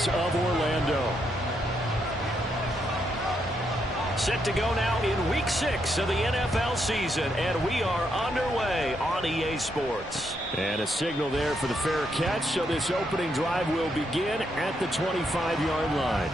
Jags of Orlando. Set to go now in Week 6 of the NFL season, and we are underway on EA Sports. And a signal there for the fair catch, so this opening drive will begin at the 25-yard line.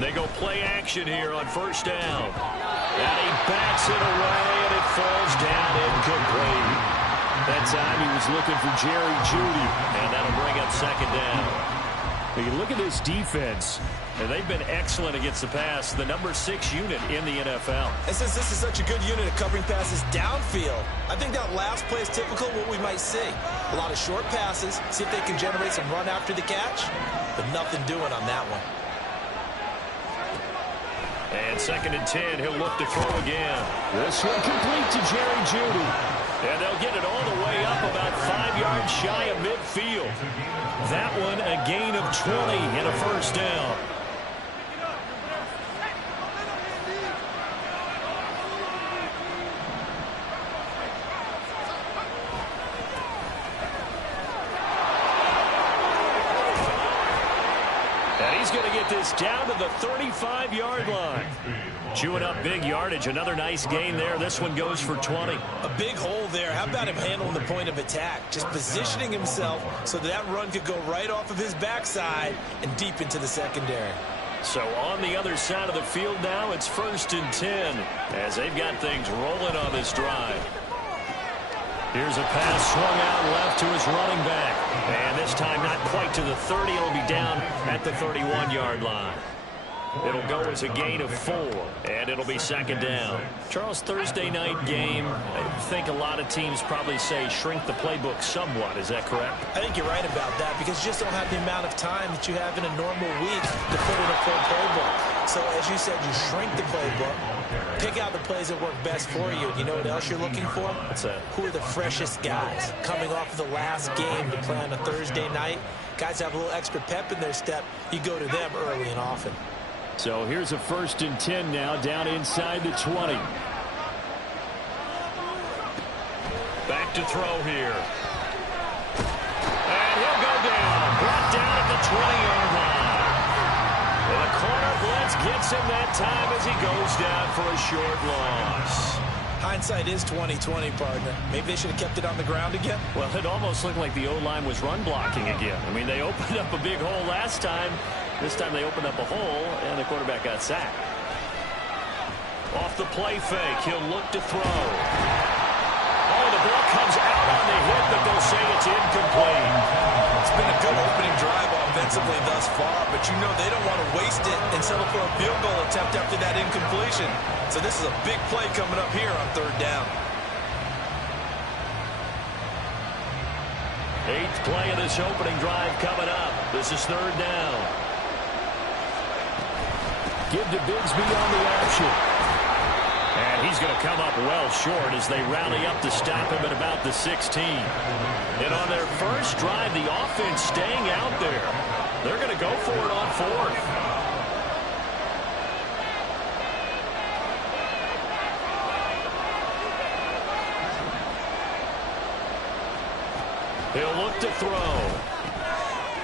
They go play action here on first down. And he bats it away, and it falls down incomplete. That time he was looking for Jerry Jeudy, and that'll bring up second down. You look at this defense, and they've been excellent against the pass, the number 6 unit in the NFL. And since this is such a good unit of covering passes downfield, I think that last play is typical of what we might see. A lot of short passes, see if they can generate some run after the catch, but nothing doing on that one. And second and 10, he'll look to throw again. This one complete to Jerry Jeudy. And they'll get it all the way up about 5 yards shy of midfield. That one a gain of 20 and a first down. He's going to get this down to the 35-yard line. Chewing up big yardage. Another nice gain there. This one goes for 20. A big hole there. How about him handling the point of attack? Just positioning himself so that run could go right off of his backside and deep into the secondary. So on the other side of the field now, it's first and 10 as they've got things rolling on this drive. Here's a pass swung out left to his running back. And this time not quite to the 30. It'll be down at the 31-yard line. It'll go as a gain of 4, and it'll be second down. Charles, Thursday night game, I think a lot of teams probably say shrink the playbook somewhat. Is that correct? I think you're right about that because you just don't have the amount of time that you have in a normal week to put in a full playbook. So, as you said, you shrink the playbook, pick out the plays that work best for you. And you know what else you're looking for? What's that? Who are the freshest guys coming off of the last game to play on a Thursday night? Guys have a little extra pep in their step. You go to them early and often. So here's a first and 10 now down inside the 20. Back to throw here. And he'll go down. Brought down at the 20-yard line. And the corner blitz gets him that time as he goes down for a short loss. Hindsight is 20/20, partner. Maybe they should have kept it on the ground again. Well, it almost looked like the O-line was run blocking again. I mean, they opened up a big hole last time. This time they opened up a hole, and the quarterback got sacked. Off the play fake, he'll look to throw. Oh, the ball comes out on the hit, but they'll say it's incomplete. It's been a good opening drive offensively thus far, but you know they don't want to waste it and settle for a field goal attempt after that incompletion. So this is a big play coming up here on third down. 8th play of this opening drive coming up. This is third down. Give to Bigsby on the option. And he's going to come up well short as they rally up to stop him at about the 16. And on their first drive, the offense staying out there. They're going to go for it on 4th. He'll look to throw.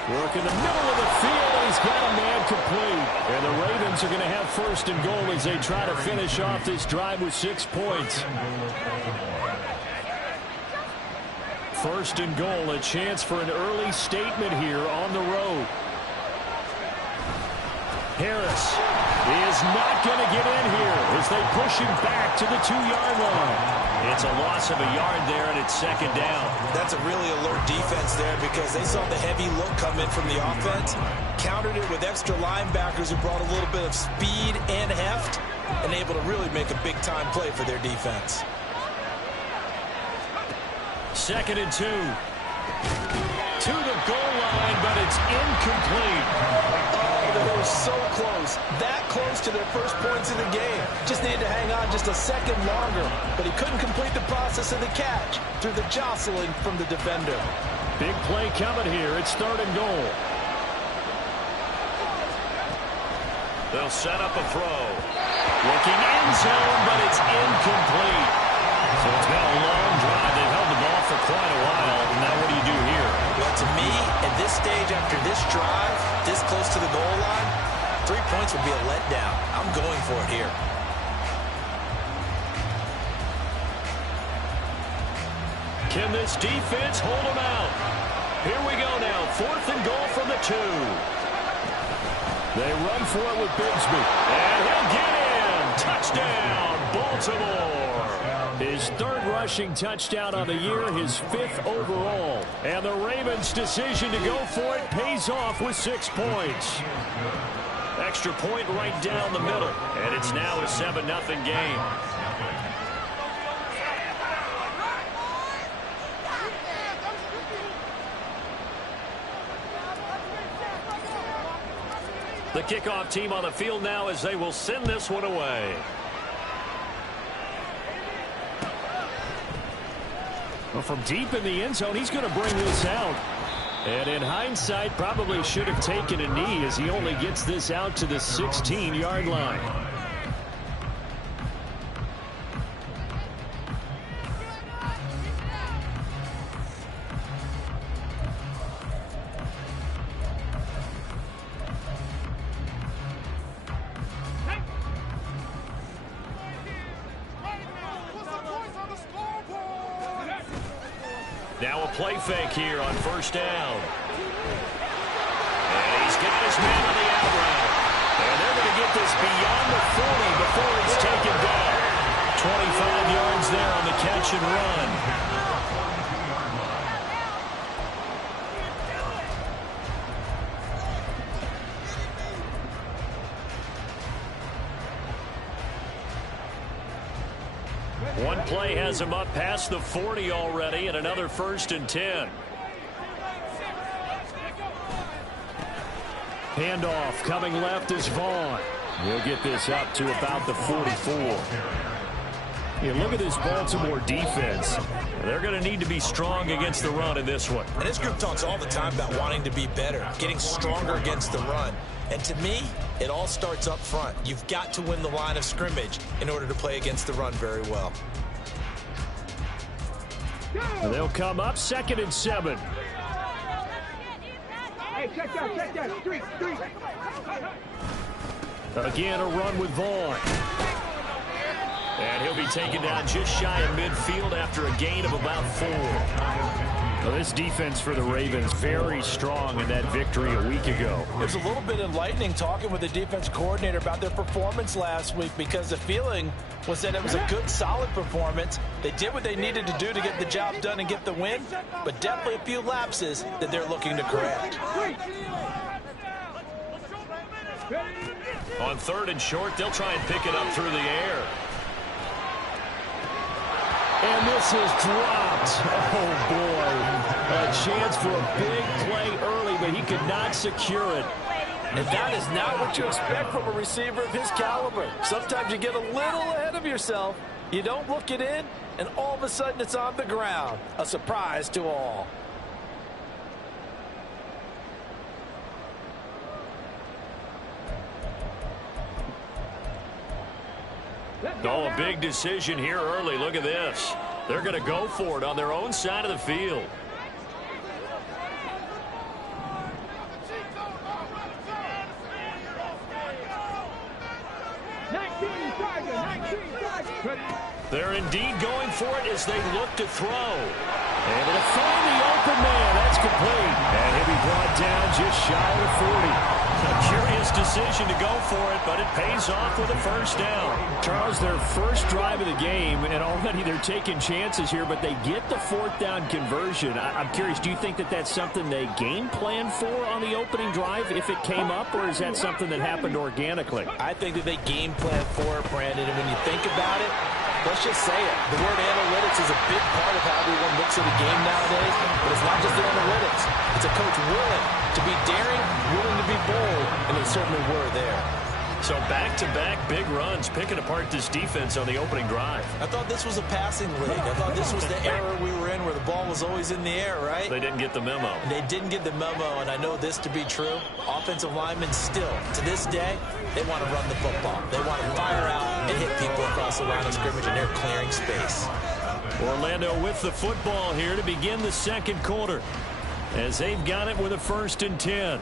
Work in the middle of the field, and he's got a man complete. And the Ravens are going to have first and goal as they try to finish off this drive with 6 points. First and goal, a chance for an early statement here on the road. Harris is not going to get in here as they push him back to the 2-yard line. It's a loss of a yard there, and it's second down. That's a really alert defense there because they saw the heavy look come in from the offense, countered it with extra linebackers who brought a little bit of speed and heft, and able to really make a big-time play for their defense. Second and 2. To the goal line, but it's incomplete. they were so close, that close to their first points of the game. Just needed to hang on just a second longer, but he couldn't complete the process of the catch through the jostling from the defender. Big play coming here. It's 3rd and goal. They'll set up a throw. Looking end zone, but it's incomplete. So it's been a long drive. They've held the ball for quite a while. Now what do you do here? Well, to me, at this stage after this drive, this close to the goal line, 3 points would be a letdown. I'm going for it here. Can this defense hold them out? Here we go now. 4th and goal from the 2. They run for it with Bigsby. And he'll get in. Touchdown, Baltimore. His 3rd rushing touchdown on the year, his 5th overall. And the Ravens' decision to go for it pays off with 6 points. Extra point right down the middle. And it's now a 7-0 game. The kickoff team on the field now as they will send this one away. Well, from deep in the end zone, he's going to bring this out. And in hindsight, probably should have taken a knee as he only gets this out to the 16-yard line. Now a play fake here on 1st down. And he's got his man on the out route. And they're going to get this beyond the 40 before it's taken down. 25 yards there on the catch and run. One play has him up past the 40 already, and another 1st and 10. Handoff coming left is Vaughn. He'll get this up to about the 44. Yeah, look at this Baltimore defense. They're going to need to be strong against the run in this one. And this group talks all the time about wanting to be better, getting stronger against the run. And to me, it all starts up front. You've got to win the line of scrimmage in order to play against the run very well. They'll come up 2nd and 7. Hey, check that. Street. Again, a run with Vaughn. And he'll be taken down just shy of midfield after a gain of about 4. Well, this defense for the Ravens very strong in that victory a week ago. It was a little bit enlightening talking with the defense coordinator about their performance last week because the feeling was that it was a good, solid performance. They did what they needed to do to get the job done and get the win, but definitely a few lapses that they're looking to correct. On 3rd and short, they'll try and pick it up through the air. And this is dropped. Oh, boy. A chance for a big play early, but he could not secure it. And that is not what you expect from a receiver of his caliber. Sometimes you get a little ahead of yourself. You don't look it in, and all of a sudden it's on the ground. A surprise to all. Oh, a big decision here early. Look at this. They're going to go for it on their own side of the field. They're indeed going for it as they look to throw. Able to find the open man. That's complete. And he'll be brought down just shy of the 40. A curious decision to go for it, but it pays off with a 1st down. Charles, their first drive of the game, and already they're taking chances here, but they get the 4th down conversion. I'm curious, do you think that that's something they game plan for on the opening drive if it came up, or is that something that happened organically? I think that they game plan for it, Brandon, and when you think about it, let's just say it. The word analytics is a big part of how everyone looks at a game nowadays, but it's not just the analytics. It's a coach willing to To be daring, willing to be bold, and they certainly were there. So back-to-back big runs, picking apart this defense on the opening drive. I thought this was a passing league. I thought this was the era we were in where the ball was always in the air, right? They didn't get the memo. They didn't get the memo, and I know this to be true. Offensive linemen still, to this day, they want to run the football. They want to fire out and hit people across the line of scrimmage, and they're clearing space. Orlando with the football here to begin the second quarter, as they've got it with a 1st and 10.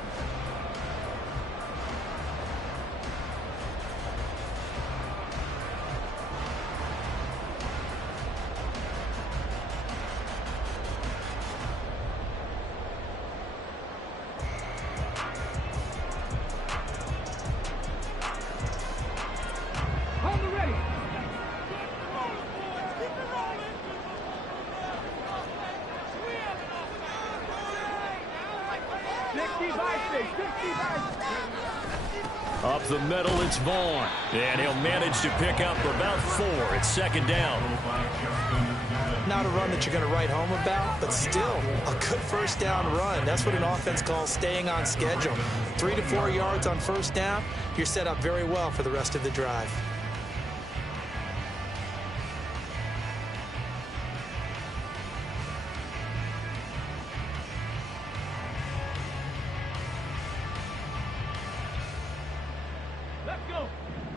Hold it ready. Up the middle, it's Vaughn. And he'll manage to pick up about 4. It's 2nd down. Not a run that you're going to write home about, but still a good 1st down run. That's what an offense calls staying on schedule. 3 to 4 yards on 1st down, you're set up very well for the rest of the drive.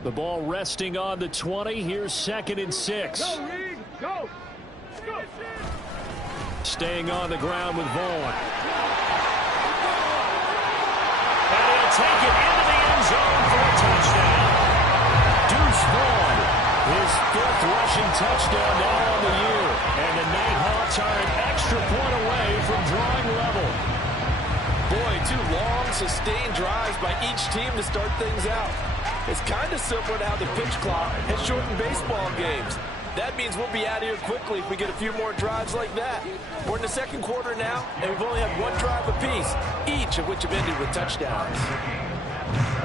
The ball resting on the 20. Here's 2nd and 6. Go, Reed. Go. Go. Staying on the ground with Vaughn. And he'll take it into the end zone for a touchdown. Deuce Vaughn, his 5th rushing touchdown now on the year. And the Nighthawks are an extra point away from drawing level. Boy, 2 long, sustained drives by each team to start things out. It's kind of similar to how the pitch clock has shortened baseball games. That means we'll be out of here quickly if we get a few more drives like that. We're in the second quarter now, and we've only had 1 drive apiece, each of which have ended with touchdowns.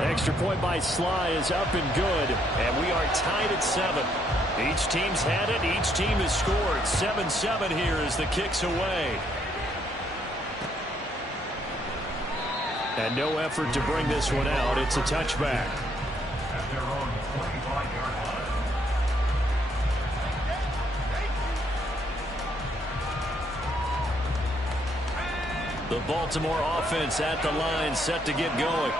Extra point by Sly is up and good, and we are tied at 7. Each team's had it. Each team has scored. 7-7 here as the kick's away. And no effort to bring this one out. It's a touchback. The Baltimore offense at the line, set to get going.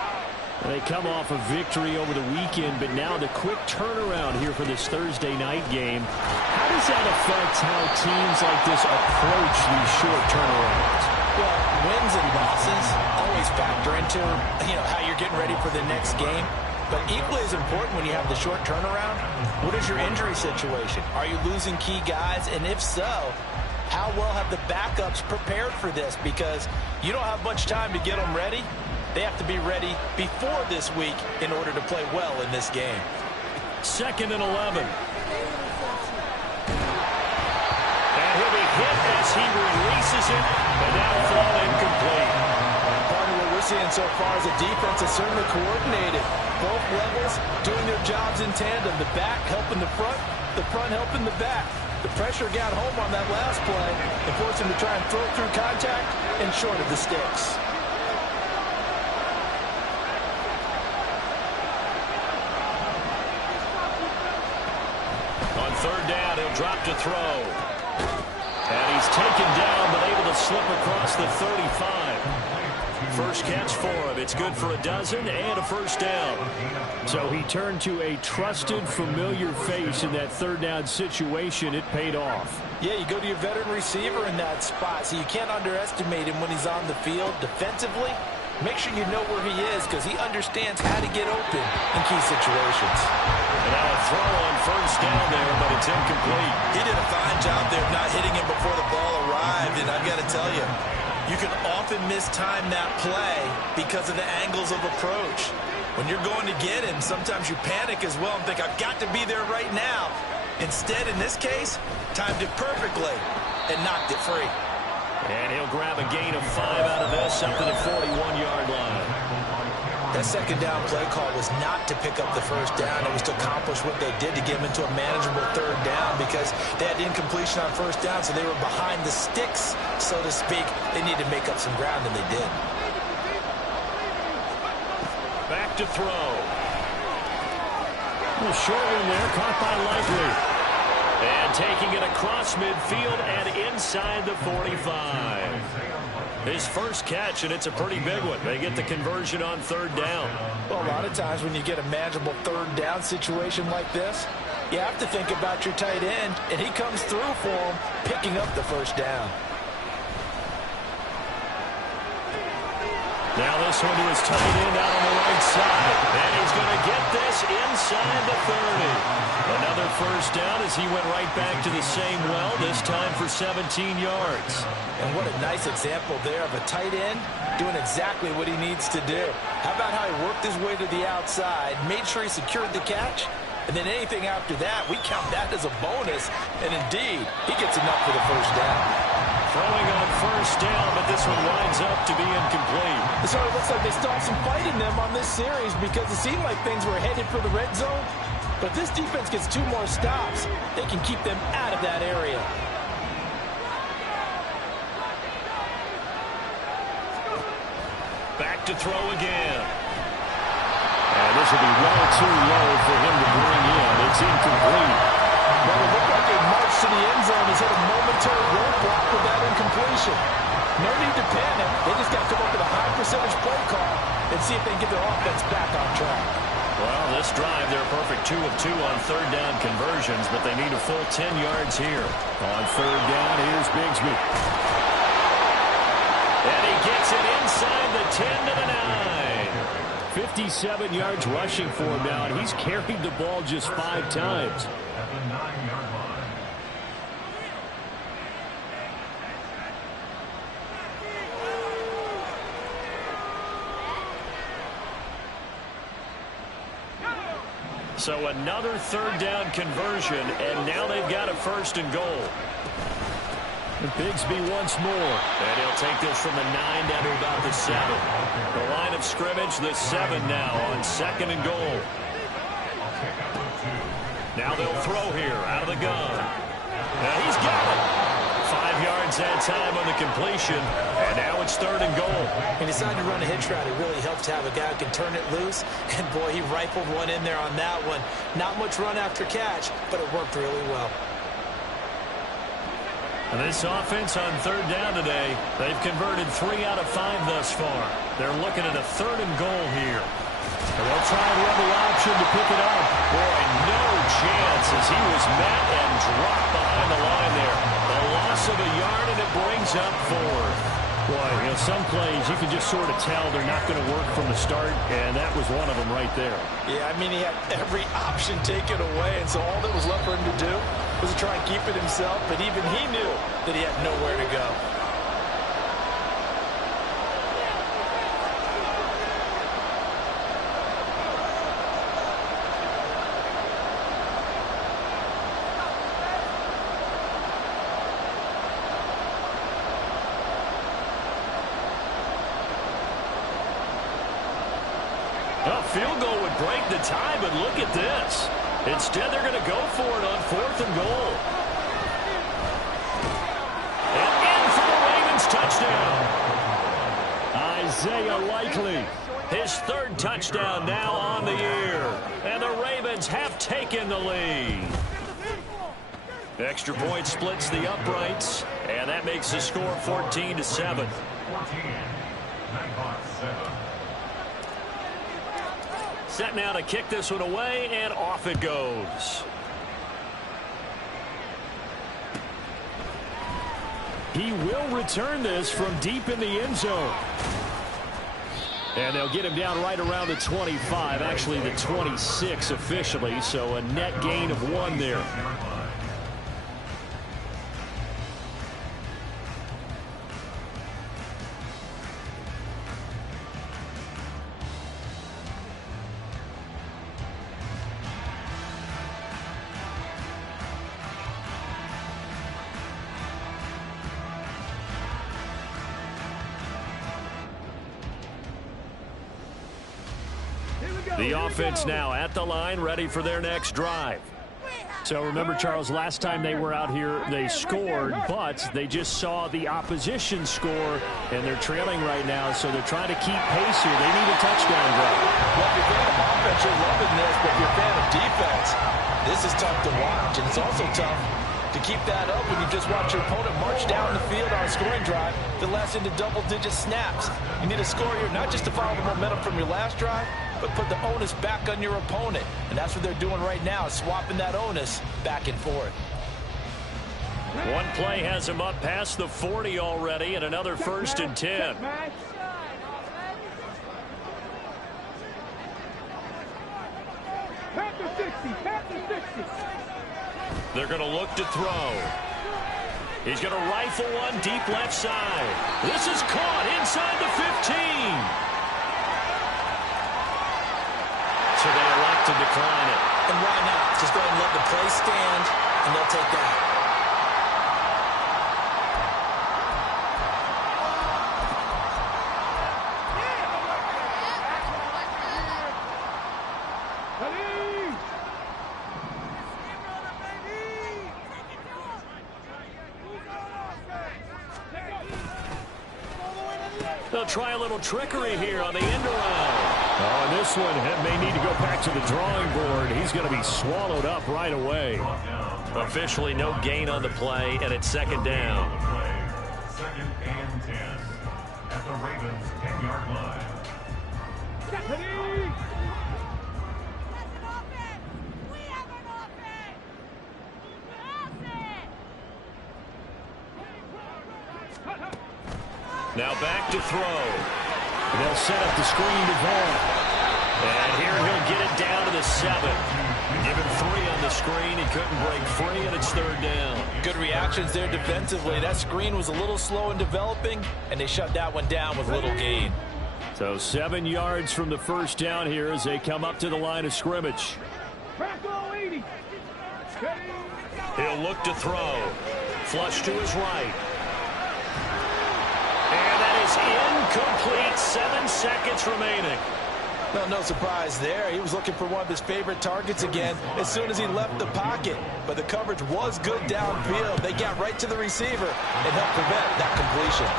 They come off a victory over the weekend, but now the quick turnaround here for this Thursday night game. How does that affect how teams like this approach these short turnarounds? Well, wins and losses always factor into, how you're getting ready for the next game. But equally as important when you have the short turnaround, what is your injury situation? Are you losing key guys? And if so, how well have the backups prepared for this? Because you don't have much time to get them ready. They have to be ready before this week in order to play well in this game. 2nd and 11. And he'll be hit as he releases it, and that'll fall incomplete. Part of what we're seeing so far is the defense is certainly coordinated. Both levels doing their jobs in tandem. The back helping the front helping the back. The pressure got home on that last play and forced him to try and throw through contact and short of the sticks. On 3rd down, he'll drop to throw. And he's taken down, but able to slip across the 35. First catch for him. It's good for a dozen and a 1st down. So he turned to a trusted, familiar face in that 3rd down situation. It paid off. Yeah, you go to your veteran receiver in that spot, so you can't underestimate him when he's on the field defensively. Make sure you know where he is because he understands how to get open in key situations. And now a throw on 1st down there, but it's incomplete. He did a fine job there of not hitting him before the ball arrived, and I've got to tell you, you can often mistime that play because of the angles of approach. When you're going to get him, sometimes you panic as well and think, I've got to be there right now. Instead, in this case, timed it perfectly and knocked it free. And he'll grab a gain of 5 out of this up to the 41-yard line. That 2nd down play call was not to pick up the 1st down. It was to accomplish what they did to get him into a manageable 3rd down because they had incompletion on 1st down, so they were behind the sticks, so to speak. They needed to make up some ground, and they did. back to throw. A short one there, caught by Likely. And taking it across midfield and inside the 45. His first catch, and it's a pretty big one. They get the conversion on third down. Well, a lot of times when you get a manageable third down situation like this, you have to think about your tight end, and he comes through for him, picking up the first down. Now this one to his tight end out on the right side. And he's going to get this inside the 30. Another first down as he went right back to the same well, this time for 17 yards. And what a nice example there of a tight end doing exactly what he needs to do. How about how he worked his way to the outside, made sure he secured the catch, and then anything after that, we count that as a bonus. And indeed, he gets enough for the first down. Throwing on first down, but this one winds up to be incomplete. So it looks like they still have some fight in them on this series because it seemed like things were headed for the red zone. But if this defense gets 2 more stops, they can keep them out of that area. Back to throw again. And this will be well too low for him to bring in. It's incomplete. Well, it looked like a march to the end zone has hit a momentary roadblock with that incompletion. No need to panic. They just got to come up with a high percentage play call and see if they can get their offense back on track. Well, this drive, they're perfect 2 of 2 on third down conversions, but they need a full 10 yards here. On third down, here's Bigsby. And he gets it inside the 10 to the 9. 57 yards rushing for him now, and he's carried the ball just 5 times. At the 9-yard line. So another third down conversion, and now they've got a first and goal. And Bigsby once more. And he'll take this from the 9 down to about the 7. The line of scrimmage, the 7 now on second and goal. Now they'll throw here out of the gun. Now he's got it. 5 yards that time on the completion, and now it's third and goal. He decided to run a hitch route. It really helped to have a guy who can turn it loose, and boy, he rifled one in there on that one. Not much run after catch, but it worked really well. And this offense on third down today, they've converted 3 out of 5 thus far. They're looking at a third and goal here. And they'll try and run the option to pick it up. Boy, no chance as he was met and dropped behind the line there. A loss of a yard, and it brings up 4. Boy, you know, some plays you can just sort of tell they're not going to work from the start, and that was one of them right there. Yeah, I mean, he had every option taken away, and so all that was left for him to do was to try and keep it himself, but even he knew that he had nowhere to go. A field goal would break the tie, but look at this. Instead, they're going to go for it on 4th and goal. And in for the Ravens touchdown. Isaiah Likely, his 3rd touchdown now on the year. And the Ravens have taken the lead. Extra point splits the uprights, and that makes the score 14-7. 14. Nighthawks 7. Set now to kick this one away, and off it goes. He will return this from deep in the end zone. And they'll get him down right around the 25, actually the 26 officially, so a net gain of 1 there. The offense now at the line, ready for their next drive. So remember, Charles, last time they were out here, they scored, but they just saw the opposition score, and they're trailing right now, so they're trying to keep pace here. They need a touchdown drive. Well, if you're a fan of offense, you're loving this, but if you're a fan of defense, this is tough to watch, and it's also tough to keep that up when you just watch your opponent march down the field on a scoring drive that lasts into double-digit snaps. You need a score here, not just to follow the momentum from your last drive, but put the onus back on your opponent. And that's what they're doing right now, swapping that onus back and forth. One play has him up past the 40 already, and another 1st and 10. They're going to look to throw. He's going to rifle one deep left side. This is caught inside the 15. So they elect to decline it. And why not? Just go ahead and let the play stand, and they'll take that. They'll try a little trickery here on the end around. Oh, and this one may need to go back to the drawing board. He's going to be swallowed up right away. Officially no gain on the play, and it's 2nd down. 2nd and 10 at the Ravens' 10-yard line. Now back to throw. They'll set up the screen to Vaughn. And here he'll get it down to the 7. Given 3 on the screen, he couldn't break free, and it's 3rd down. Good reactions there defensively. That screen was a little slow in developing, and they shut that one down with little gain. So 7 yards from the 1st down here as they come up to the line of scrimmage. He'll look to throw. Flush to his right. And that is incomplete. 7 seconds remaining. Well, no surprise there. He was looking for one of his favorite targets again as soon as he left the pocket. But the coverage was good downfield. They got right to the receiver and helped prevent that completion.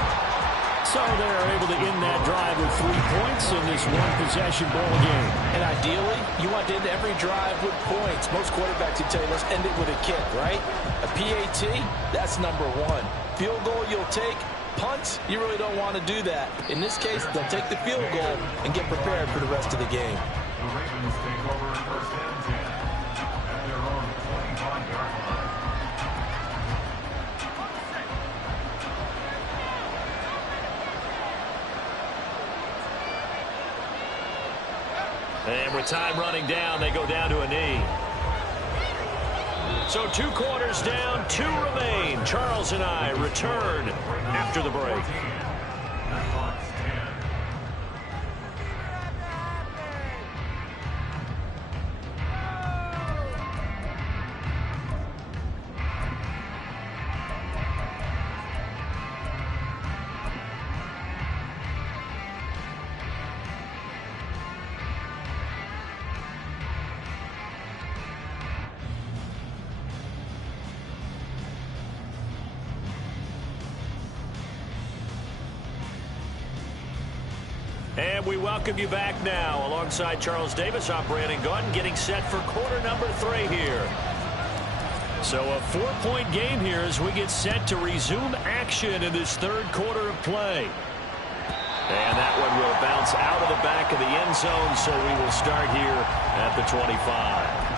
So they're able to end that drive with 3 points in this one-possession ball game. And ideally, you want to end every drive with points. Most quarterbacks would tell you, let's end it with a kick, right? A PAT, that's number 1. Field goal you'll take. Punts, you really don't want to do that. In this case, they'll take the field goal and get prepared for the rest of the game. The Ravens take over 1st and 10 at their own 25-yard line. And with time running down, they go down to a knee. So 2 quarters down, 2 remain. Charles and I return after the break. And we welcome you back now. Alongside Charles Davis, I'm Brandon Gaudin, getting set for quarter number 3 here. So a 4-point game here as we get set to resume action in this 3rd quarter of play. And that one will bounce out of the back of the end zone, so we will start here at the 25.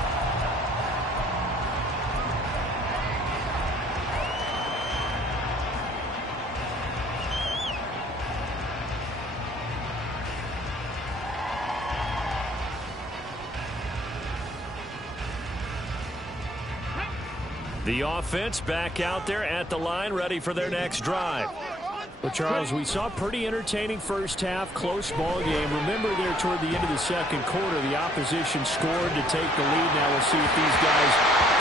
The offense back out there at the line, ready for their next drive. Well, Charles, we saw a pretty entertaining first half, close ball game. Remember there toward the end of the 2nd quarter, the opposition scored to take the lead. Now we'll see if these guys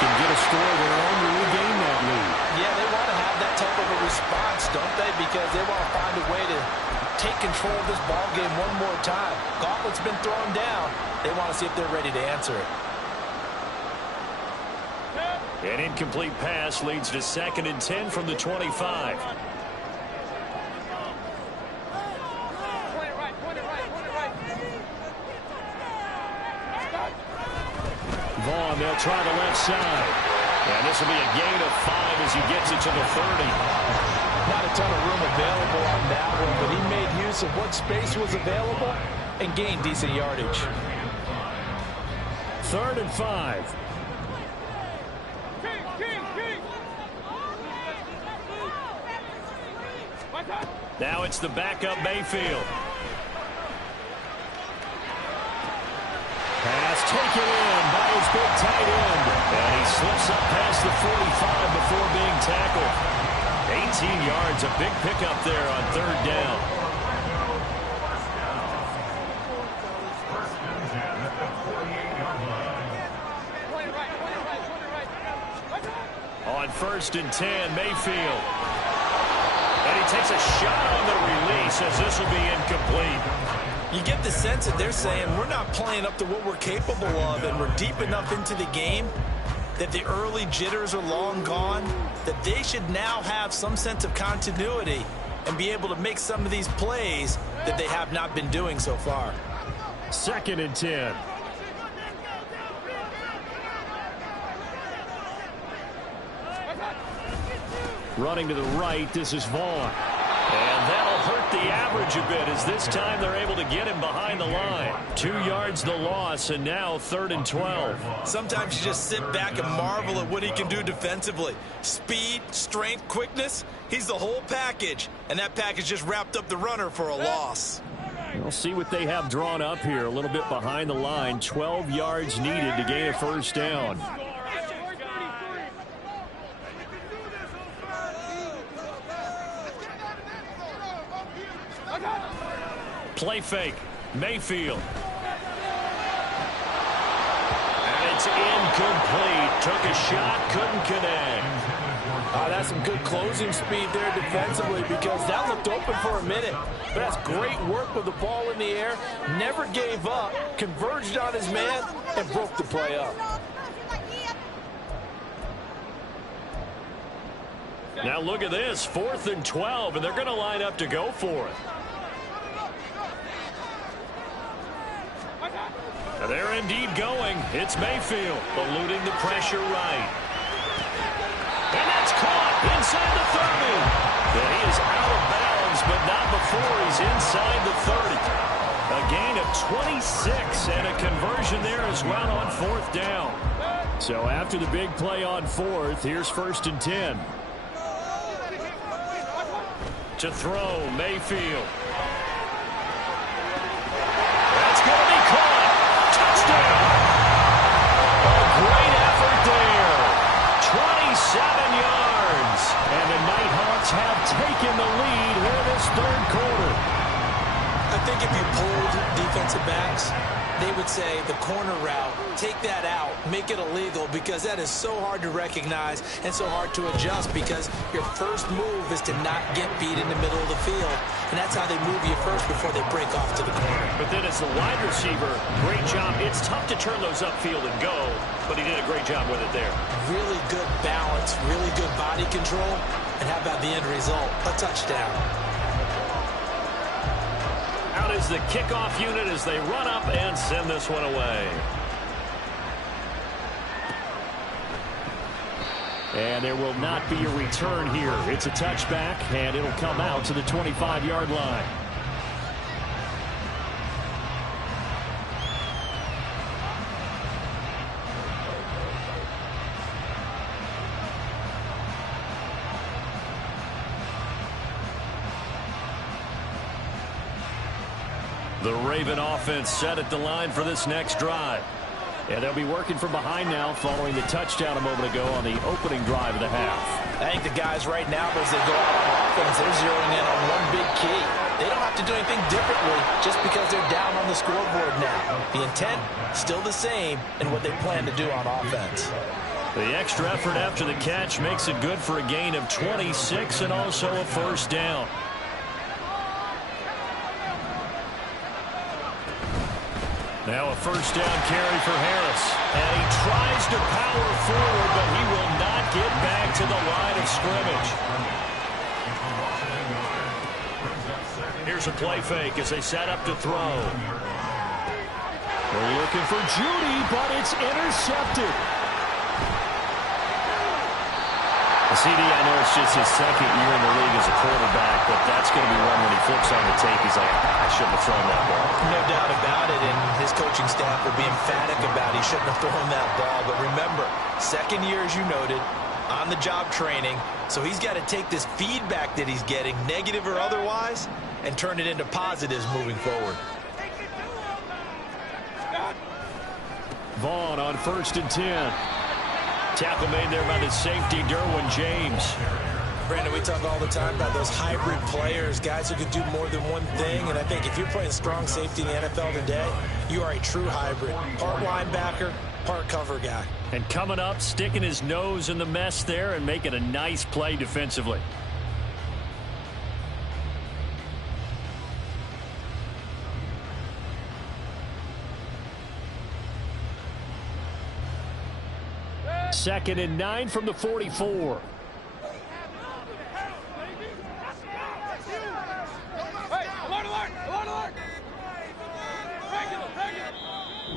can get a score of their own to regain that lead. Yeah, they want to have that type of a response, don't they? Because they want to find a way to take control of this ball game one more time. Gauntlet's been thrown down. They want to see if they're ready to answer it. An incomplete pass leads to 2nd and 10 from the 25. Vaughn, they'll try the left side. And this will be a gain of 5 as he gets it to the 30. Not a ton of room available on that one, but he made use of what space was available and gained decent yardage. 3rd and 5. Now it's the backup Mayfield. Pass taken in by his big tight end. And he slips up past the 45 before being tackled. 18 yards, a big pickup there on 3rd down. On 1st and 10, Mayfield. And he takes a shot on the release as this will be incomplete. You get the sense that they're saying we're not playing up to what we're capable of, and we're deep enough into the game that the early jitters are long gone, that they should now have some sense of continuity and be able to make some of these plays that they have not been doing so far. 2nd and 10. Running to the right, this is Vaughn. And that'll hurt the average a bit as this time they're able to get him behind the line. 2 yards the loss, and now 3rd and 12. Sometimes you just sit back and marvel at what he can do defensively. Speed, strength, quickness, he's the whole package. And that package just wrapped up the runner for a loss. We'll see what they have drawn up here. A little bit behind the line. 12 yards needed to gain a 1st down. Play fake. Mayfield. And it's incomplete. Took a shot, couldn't connect. That's some good closing speed there defensively because that looked open for a minute. But that's great work with the ball in the air. Never gave up, converged on his man, and broke the play up. Now look at this. 4th and 12, and they're going to line up to go for it. And they're indeed going. It's Mayfield eluding the pressure right. And that's caught inside the 30. And he is out of bounds, but not before he's inside the 30. A gain of 26 and a conversion there as well on 4th down. So after the big play on 4th, here's 1st and 10. To throw, Mayfield. That's going to be caught. Touchdown! A great effort there. 27 yards. And the Nighthawks have taken the lead here this 3rd quarter. I think if you pulled defensive backs, they would say the corner route, take that out, make it illegal, because that is so hard to recognize and so hard to adjust because your first move is to not get beat in the middle of the field. And that's how they move you first before they break off to the corner. But then as the wide receiver, great job. It's tough to turn those upfield and go, but he did a great job with it there. Really good balance, really good body control. And how about the end result? A touchdown. Out is the kickoff unit as they run up and send this one away. And there will not be a return here. It's a touchback, and it'll come out to the 25-yard line. The Raven offense set at the line for this next drive. And they'll be working from behind now following the touchdown a moment ago on the opening drive of the half. I think the guys right now, as they go out on offense, they're zeroing in on one big key. They don't have to do anything differently just because they're down on the scoreboard now. The intent, still the same in what they plan to do on offense. The extra effort after the catch makes it good for a gain of 26 and also a 1st down. Now a 1st down carry for Harris. And he tries to power forward, but he will skid back to the line of scrimmage. Here's a play fake as they set up to throw. They're looking for Judy, but it's intercepted. CD, I know it's just his second year in the league as a quarterback, but that's going to be one when he flips on the tape. He's like, I shouldn't have thrown that ball. No doubt about it, and his coaching staff will be emphatic about he shouldn't have thrown that ball. But remember, second year, as you noted, on-the-job training, so he's got to take this feedback that he's getting, negative or otherwise, and turn it into positives moving forward. Vaughn on 1st and 10. Tackle made there by the safety, Derwin James. Brandon, we talk all the time about those hybrid players, guys who can do more than one thing. And I think if you're playing strong safety in the NFL today, you are a true hybrid. Part linebacker, part cover guy. And coming up, sticking his nose in the mess there and making a nice play defensively. Second and 9 from the 44.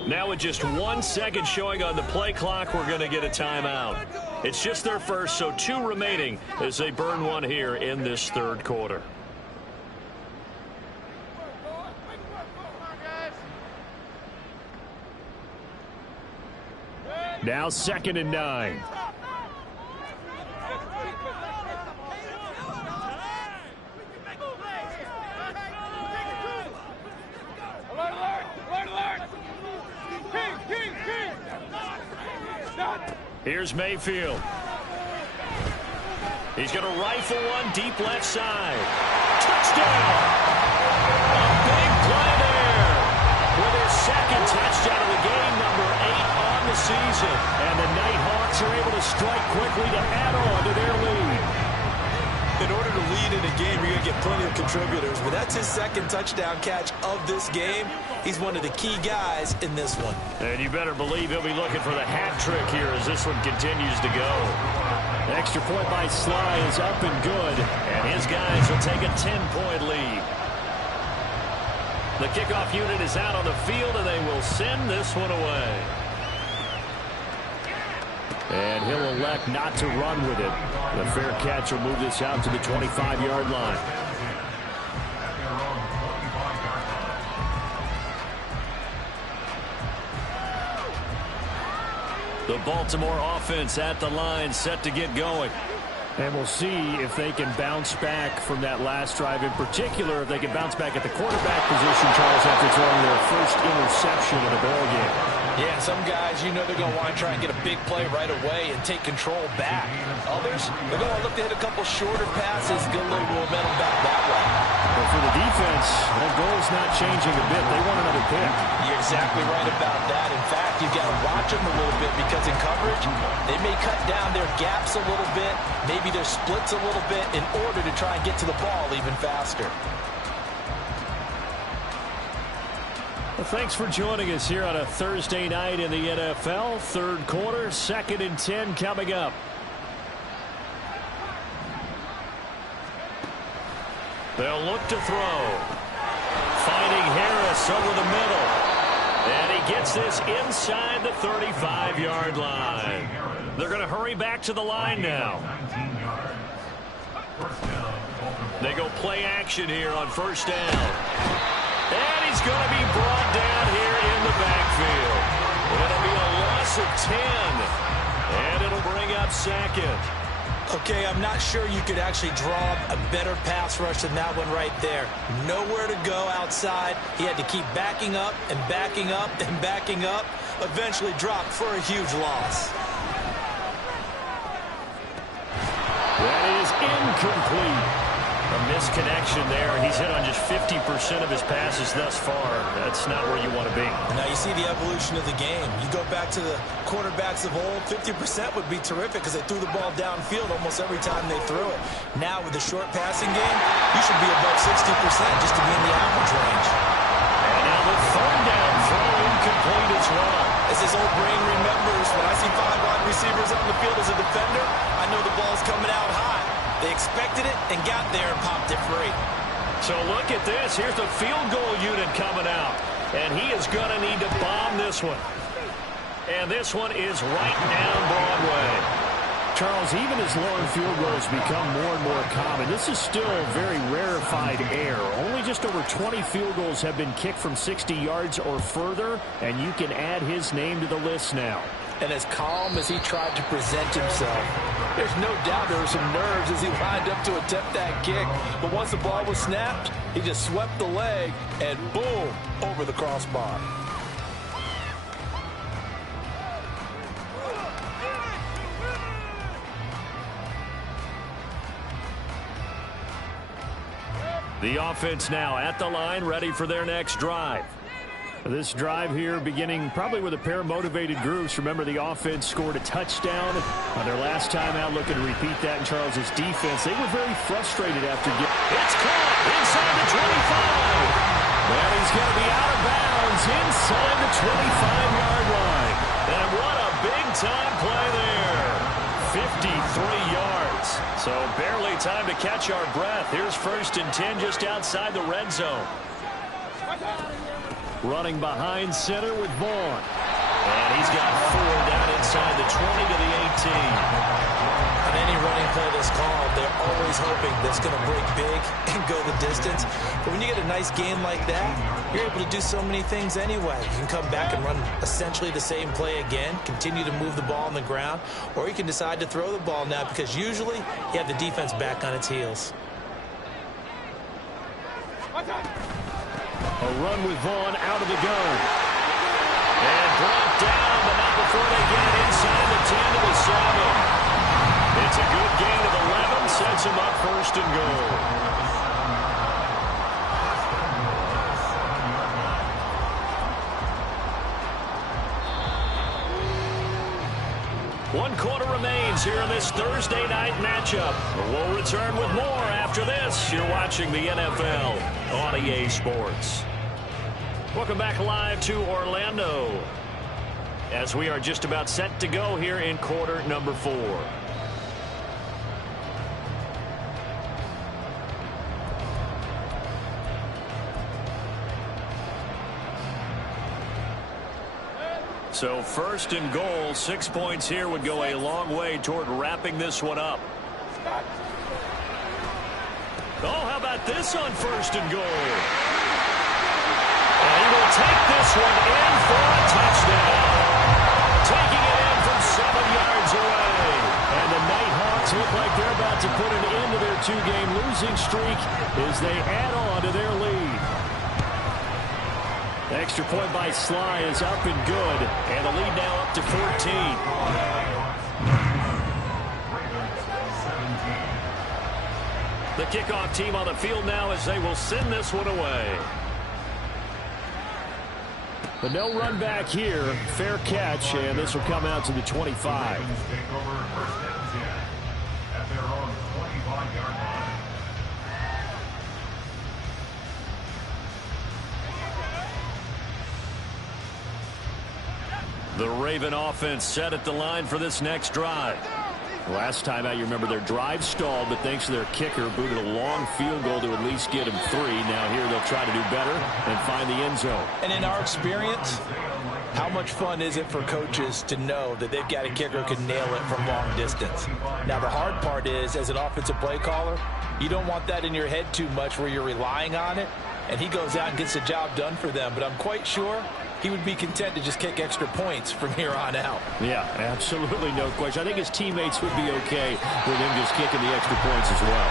Now with just 1 second showing on the play clock, we're going to get a timeout. It's just their first, so 2 remaining as they burn one here in this third quarter. Now 2nd and 9. Here's Mayfield. He's going to rifle one deep left side. Touchdown! A big play there with his second touchdown of the game, number 8 on the season. And the Nighthawks are able to strike quickly to add on to their lead. In order to lead in a game, you're going to get plenty of contributors, but that's his second touchdown catch of this game. He's one of the key guys in this one. And you better believe he'll be looking for the hat trick here as this one continues to go. The extra point by Sly is up and good, and his guys will take a 10-point lead. The kickoff unit is out on the field, and they will send this one away. And he'll elect not to run with it. The fair catch will move this out to the 25-yard line. The Baltimore offense at the line, set to get going. And we'll see if they can bounce back from that last drive. In particular, if they can bounce back at the quarterback position, Charles, after throwing their first interception in a ball game. Yeah, some guys, you know they're going to want to try and get a big play right away and take control back. Others, they're going to look to hit a couple shorter passes, get a little momentum back that way. But for the defense, that goal's not changing a bit. They want another pick. You're exactly right about that. In fact, you've got to watch them a little bit because in coverage, they may cut down their gaps a little bit, maybe their splits a little bit in order to try and get to the ball even faster. Well, thanks for joining us here on a Thursday night in the NFL. Third quarter, 2nd and 10 coming up. They'll look to throw. Finding Harris over the middle. And he gets this inside the 35-yard line. They're going to hurry back to the line now. They go play action here on first down. And he's going to be brought down here in the backfield. It'll be a loss of 10. And it'll bring up 2nd. Okay, I'm not sure you could actually draw a better pass rush than that one right there. Nowhere to go outside. He had to keep backing up and backing up and backing up. Eventually dropped for a huge loss. That is incomplete. A misconnection there. He's hit on just 50% of his passes thus far. That's not where you want to be. Now you see the evolution of the game. You go back to the quarterbacks of old, 50% would be terrific because they threw the ball downfield almost every time they threw it. Now with the short passing game, you should be above 60% just to be in the average range. And now the third down throw incomplete as well. It As his old brain remembers, when I see 5 wide receivers on the field as a defender, I know the ball's coming out high. They expected it and got there and popped it free. So look at this. Here's the field goal unit coming out. And he is going to need to bomb this one. And this one is right down Broadway. Charles, even as long field goals become more and more common, this is still very rarefied air. Only just over 20 field goals have been kicked from 60 yards or further, and you can add his name to the list now. And as calm as he tried to present himself, there's no doubt there were some nerves as he lined up to attempt that kick. But once the ball was snapped, he just swept the leg and boom, over the crossbar. The offense now at the line, ready for their next drive. This drive here beginning probably with a pair of motivated groups. Remember, the offense scored a touchdown on their last time out, looking to repeat that in Charles's defense. They were very frustrated after getting... It's caught inside the 25. And he's going to be out of bounds inside the 25-yard line. And what a big-time play there. 53 yards. So barely time to catch our breath. Here's 1st and 10 just outside the red zone. Running behind center with Vaughn. And he's got 4 down inside the 20 to the 18. On any running play that's called, they're always hoping that's going to break big and go the distance. But when you get a nice game like that, you're able to do so many things anyway. You can come back and run essentially the same play again, continue to move the ball on the ground, or you can decide to throw the ball now because usually you have the defense back on its heels. A run with Vaughn out of the gun. And brought down, but not before they get it inside the 10 to the 7. It's a good gain of 11, sets him up 1st and goal. One quarter remains here in this Thursday night matchup. We'll return with more after this. You're watching the NFL on EA Sports. Welcome back live to Orlando as we are just about set to go here in quarter number 4. So 1st and goal, 6 points here would go a long way toward wrapping this one up. Oh, how about this on 1st and goal? And he will take this one in for a touchdown. Taking it in from 7 yards away. And the Nighthawks look like they're about to put an end to their 2-game losing streak as they add on to their lead. The extra point by Sly is up and good. And the lead now up to 14. The kickoff team on the field now as they will send this one away. But no run back here. Fair catch, and this will come out to the 25. Take over 1st and 10 at their own 25-yard line. The Raven offense set at the line for this next drive. Last time out, you remember their drive stalled, but thanks to their kicker, booted a long field goal to at least get them 3. Now here they'll try to do better and find the end zone. And in our experience, how much fun is it for coaches to know that they've got a kicker who can nail it from long distance? Now, the hard part is, as an offensive play caller, you don't want that in your head too much where you're relying on it, and he goes out and gets the job done for them. But I'm quite sure he would be content to just kick extra points from here on out. Yeah, absolutely no question. I think his teammates would be okay with him just kicking the extra points as well.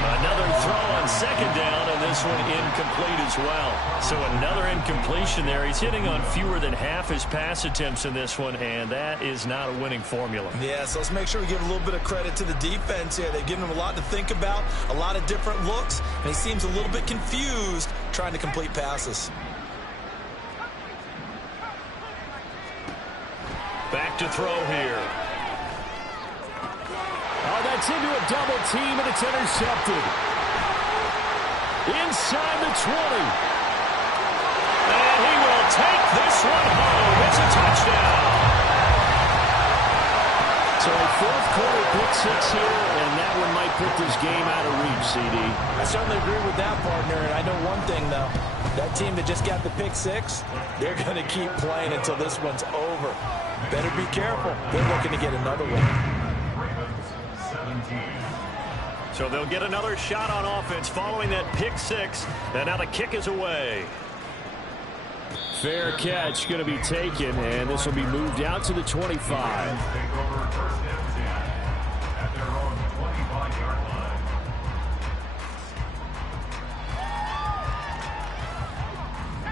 Another throw on 2nd down, and this one incomplete as well. So another incompletion there. He's hitting on fewer than half his pass attempts in this one, and that is not a winning formula. Yeah, so let's make sure we give a little bit of credit to the defense here. They've given him a lot to think about, a lot of different looks, and he seems a little bit confused trying to complete passes. Back to throw here. Oh, that's into a double team, and it's intercepted. Inside the 20. And he will will take this one home. It's a touchdown. So a fourth quarter pick six here, and that one might put this game out of reach, CD. I certainly agree with that, partner. And I know one thing, though. That team that just got the pick six, they're going to keep playing until this one's over. Better be careful. They're looking to get another one. So they'll get another shot on offense following that pick six. And now the kick is away. Fair catch going to be taken, and this will be moved out to the 25.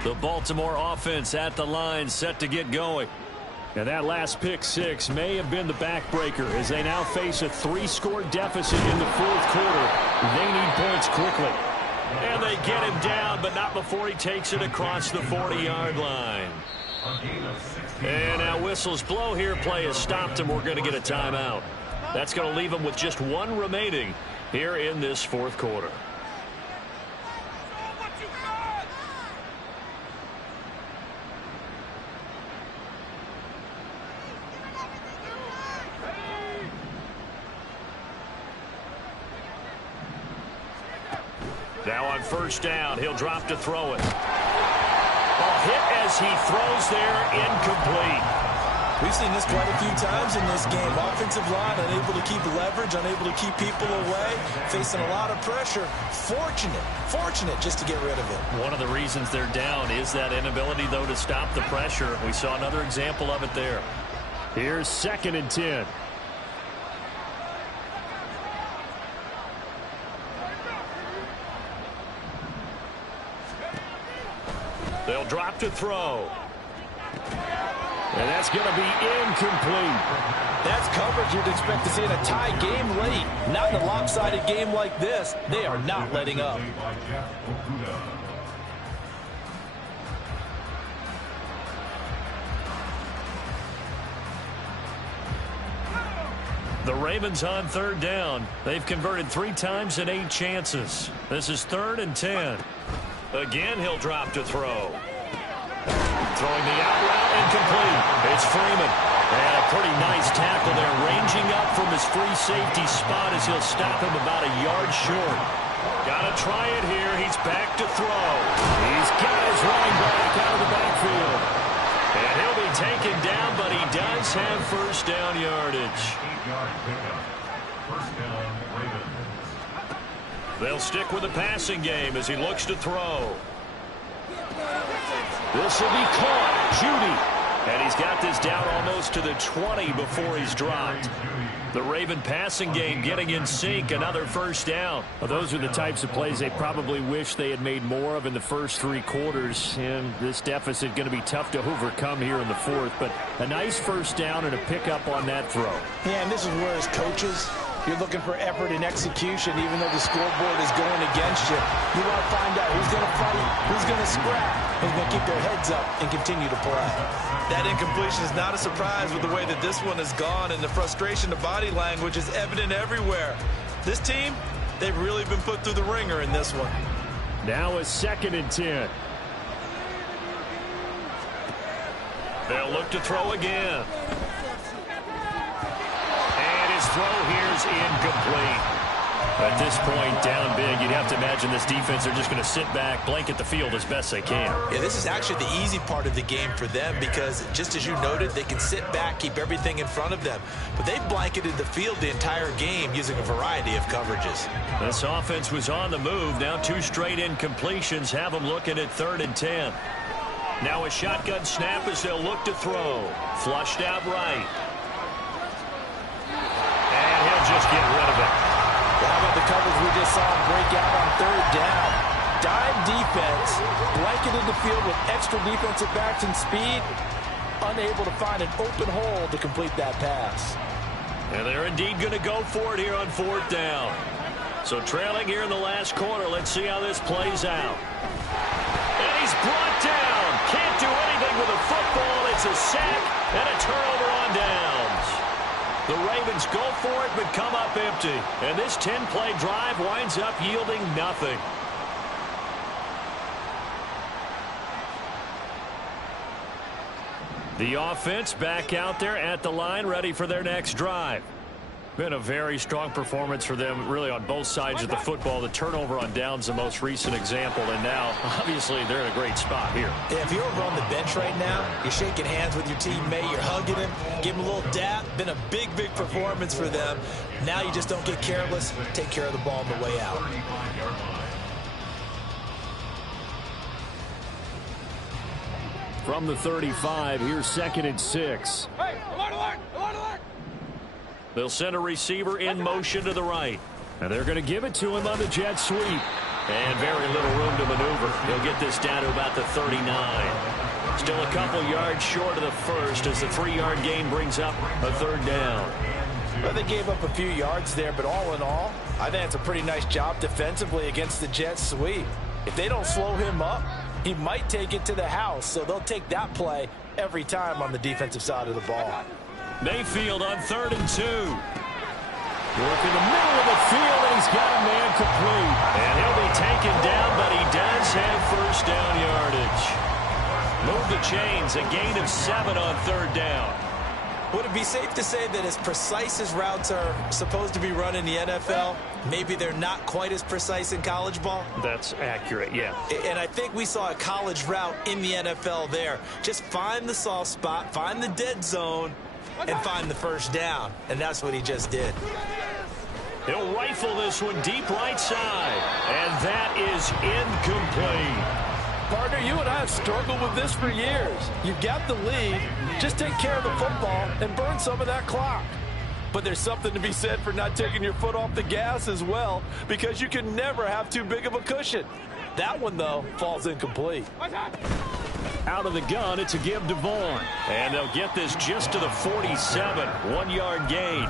The Baltimore offense at the line, set to get going. And that last pick six may have been the backbreaker as they now face a 3-score deficit in the fourth quarter. They need points quickly. And they get him down, but not before he takes it across the 40-yard line. And now whistles blow here. Play has stopped, and we're going to get a timeout. That's going to leave him with just one remaining here in this fourth quarter. Now on first down, he'll drop to throw it. A hit as he throws there, incomplete. We've seen this quite a few times in this game. Offensive line unable to keep leverage, unable to keep people away, facing a lot of pressure. Fortunate just to get rid of it. One of the reasons they're down is that inability, though, to stop the pressure. We saw another example of it there. Here's 2nd and 10. They'll drop to throw. And that's going to be incomplete. That's coverage you'd expect to see in a tie game late. Not in a lopsided game like this. They are not letting up. The Ravens on third down. They've converted 3 times in 8 chances. This is 3rd and 10. Again, he'll drop to throw. Throwing the out route, incomplete. It's Freeman. And a pretty nice tackle there, ranging up from his free safety spot as he'll stop him about a yard short. Got to try it here. He's back to throw. He's got his running back out of the backfield. And he'll be taken down, but he does have first down yardage. First down, Ravens. They'll stick with the passing game as he looks to throw. This will be caught. Judy. And he's got this down almost to the 20 before he's dropped. The Raven passing game getting in sync. Another first down. Well, those are the types of plays they probably wish they had made more of in the first 3 quarters. And this deficit going to be tough to overcome here in the fourth. But a nice first down and a pickup on that throw. Yeah, and this is where as coaches, you're looking for effort and execution, even though the scoreboard is going against you. You want to find out who's going to fight, who's going to scrap, who's going to keep their heads up and continue to play. That incompletion is not a surprise with the way that this one has gone, and the frustration, the body language is evident everywhere. This team, they've really been put through the ringer in this one. Now a 2nd and 10. They'll look to throw again. Throw here's incomplete. At this point, down big, you'd have to imagine this defense are just going to sit back, blanket the field as best they can. Yeah, this is actually the easy part of the game for them because, just as you noted, they can sit back, keep everything in front of them. But they've blanketed the field the entire game using a variety of coverages. This offense was on the move. Now 2 straight incompletions have them looking at 3rd and 10. Now a shotgun snap as they'll look to throw. Flushed out right. Just get rid of it. How about the coverage we just saw break out on 3rd down? Dime defense, blanketed the field with extra defensive backs and speed, unable to find an open hole to complete that pass. And they're indeed going to go for it here on 4th down. So trailing here in the last quarter, let's see how this plays out. And he's brought down. Can't do anything with a football. It's a sack and a turnover on downs. The Ravens go for it, but come up empty. And this 10-play drive winds up yielding nothing. The offense back out there at the line, ready for their next drive. Been a very strong performance for them, really, on both sides of the football. The turnover on downs, the most recent example, and now, obviously, they're in a great spot here. Yeah, if you're over on the bench right now, you're shaking hands with your teammate, you're hugging him, give him a little dap. Been a big, big performance for them. Now you just don't get careless. Take care of the ball on the way out. From the 35, here's 2nd and 6. Hey, alert, alert, alert, alert. They'll send a receiver in motion to the right. And they're going to give it to him on the jet sweep. And very little room to maneuver. He'll get this down to about the 39. Still a couple yards short of the first as the 3-yard gain brings up a 3rd down. Well, they gave up a few yards there, but all in all, I think it's a pretty nice job defensively against the jet sweep. If they don't slow him up, he might take it to the house, so they'll take that play every time on the defensive side of the ball. Mayfield on 3rd and 2. Work in the middle of the field, and he's got a man complete. And he'll be taken down, but he does have 1st down yardage. Move the chains, a gain of 7 on 3rd down. Would it be safe to say that as precise as routes are supposed to be run in the NFL, maybe they're not quite as precise in college ball? That's accurate, yeah. And I think we saw a college route in the NFL there. Just find the soft spot, find the dead zone, and find the 1st down. And that's what he just did. He'll rifle this one deep right side. And that is incomplete. Partner, you and I have struggled with this for years. You've got the lead. Just take care of the football and burn some of that clock. But there's something to be said for not taking your foot off the gas as well, because you can never have too big of a cushion. That one, though, falls incomplete. Out of the gun, it's a give to Vaughn. And they'll get this just to the 47, 1-yard gain.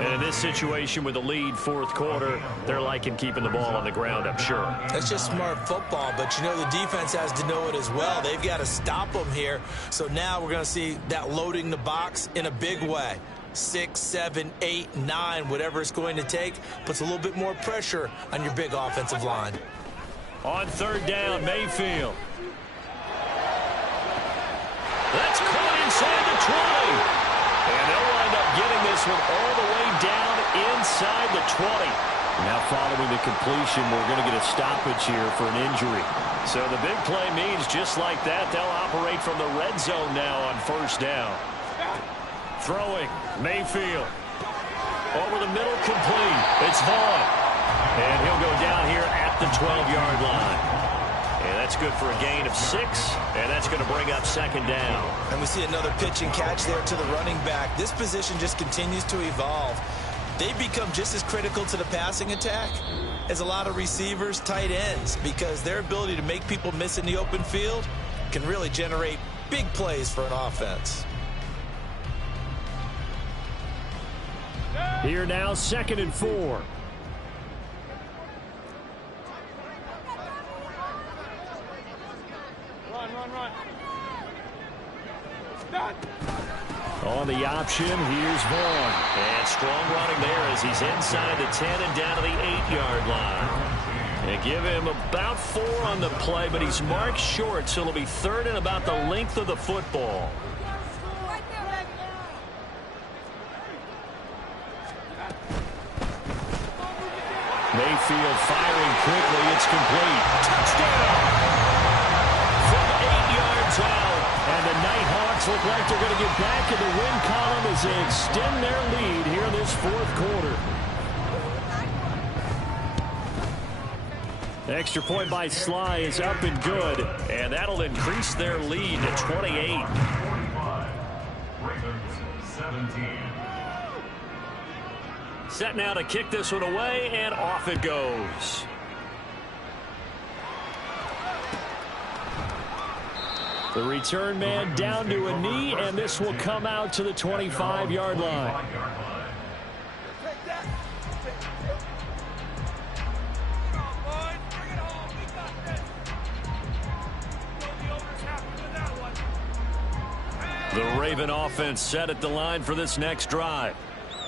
And in this situation with the lead 4th quarter, they're liking keeping the ball on the ground, I'm sure. That's just smart football, but you know the defense has to know it as well. They've got to stop them here. So now we're going to see that loading the box in a big way. 6, 7, 8, 9, whatever it's going to take, puts a little bit more pressure on your big offensive line. On 3rd down, Mayfield. That's caught inside the 20. And they'll wind up getting this one all the way down inside the 20. Now following the completion, we're going to get a stoppage here for an injury. So the big play means just like that, they'll operate from the red zone now on 1st down. Throwing, Mayfield. Over the middle, complete. It's Vaughn. And he'll go down here at the 12-yard line. And that's good for a gain of 6, and that's going to bring up 2nd down. And we see another pitch and catch there to the running back. This position just continues to evolve. They become just as critical to the passing attack as a lot of receivers, tight ends, because their ability to make people miss in the open field can really generate big plays for an offense. Here now, 2nd and 4. Run. On the option, here's Vaughn. And strong running there as he's inside the 10 and down to the 8-yard line. They give him about 4 on the play, but he's marked short, so it'll be 3rd and about the length of the football. Mayfield firing quickly. It's complete. Touchdown! From 8 yards out. And the Nighthawks look like they're going to get back in the win column as they extend their lead here in this 4th quarter. The extra point by Sly is up and good. And that'll increase their lead to 28. Ravens 17. Set now to kick this one away, and off it goes. The return man down to a knee, and this will come out to the 25-yard line. The Raven offense set at the line for this next drive.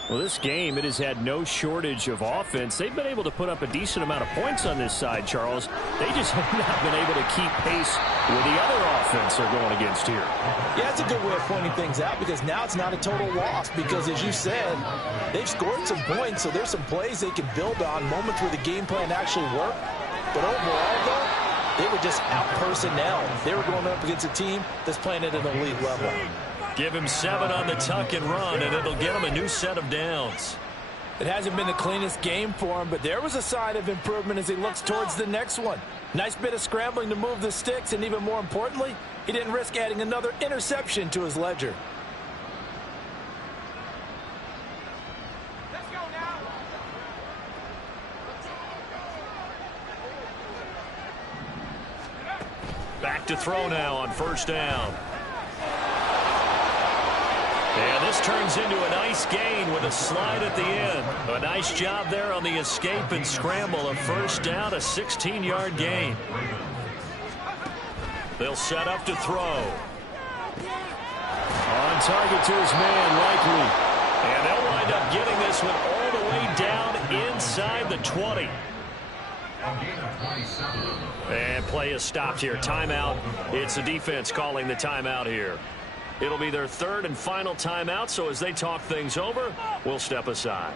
Well, this game, it has had no shortage of offense. They've been able to put up a decent amount of points on this side, Charles. They just have not been able to keep pace with the other offense they're going against here. Yeah, that's a good way of pointing things out because now it's not a total loss because, as you said, they've scored some points, so there's some plays they can build on, moments where the game plan actually worked. But overall, though, they were just out-personnel. They were going up against a team that's playing at an elite level. Give him 7 on the tuck and run, and it'll get him a new set of downs. It hasn't been the cleanest game for him, but there was a sign of improvement as he looks towards the next one. Nice bit of scrambling to move the sticks, and even more importantly, he didn't risk adding another interception to his ledger. Let's go now. Back to throw now on first down. And this turns into a nice gain with a slide at the end. A nice job there on the escape and scramble. A first down, a 16-yard gain. They'll set up to throw. On target to his man, likely. And they'll wind up getting this one all the way down inside the 20. And play is stopped here. Timeout. It's the defense calling the timeout here. It'll be their third and final timeout, so as they talk things over, we'll step aside.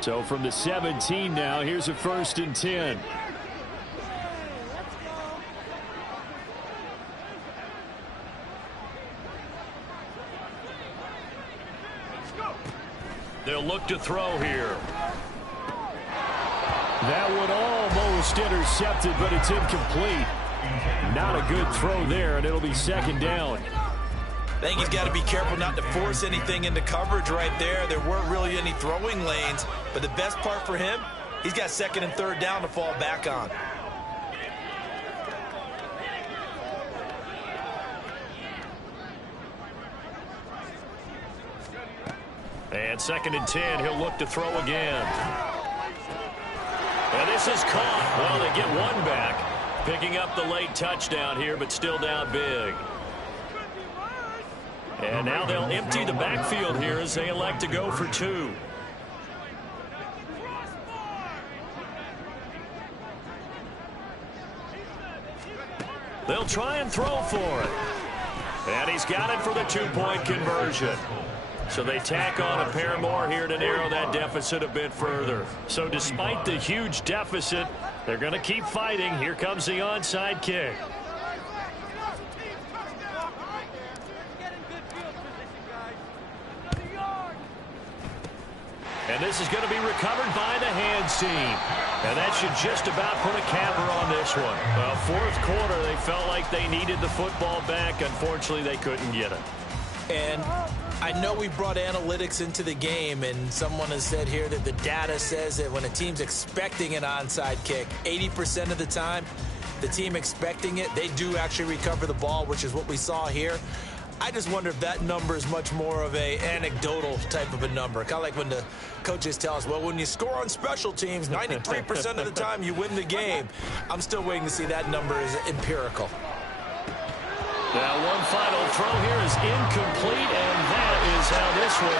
So from the 17 now, here's a 1st and 10. They'll look to throw here. That one almost intercepted, but it's incomplete. Not a good throw there, and it'll be 2nd down. I think he's got to be careful not to force anything into coverage right there. There weren't really any throwing lanes, but the best part for him, he's got 2nd and 3rd down to fall back on. And 2nd and 10, he'll look to throw again. And this is caught. Well, they get one back, picking up the late touchdown here, but still down big. And now they'll empty the backfield here as they elect to go for 2. They'll try and throw for it. And he's got it for the 2-point conversion. So they tack on a pair more here to narrow that deficit a bit further. So despite the huge deficit, they're going to keep fighting. Here comes the onside kick. And this is going to be recovered by the hands team. And that should just about put a capper on this one. Well, 4th quarter, they felt like they needed the football back. Unfortunately, they couldn't get it. And I know we brought analytics into the game, and someone has said here that the data says that when a team's expecting an onside kick, 80% of the time, the team expecting it, they do actually recover the ball, which is what we saw here. I just wonder if that number is much more of a anecdotal type of a number. Kind of like when the coaches tell us, well, when you score on special teams, 93% of the time you win the game. I'm still waiting to see that number is empirical. Now one final throw here is incomplete, and that is how this one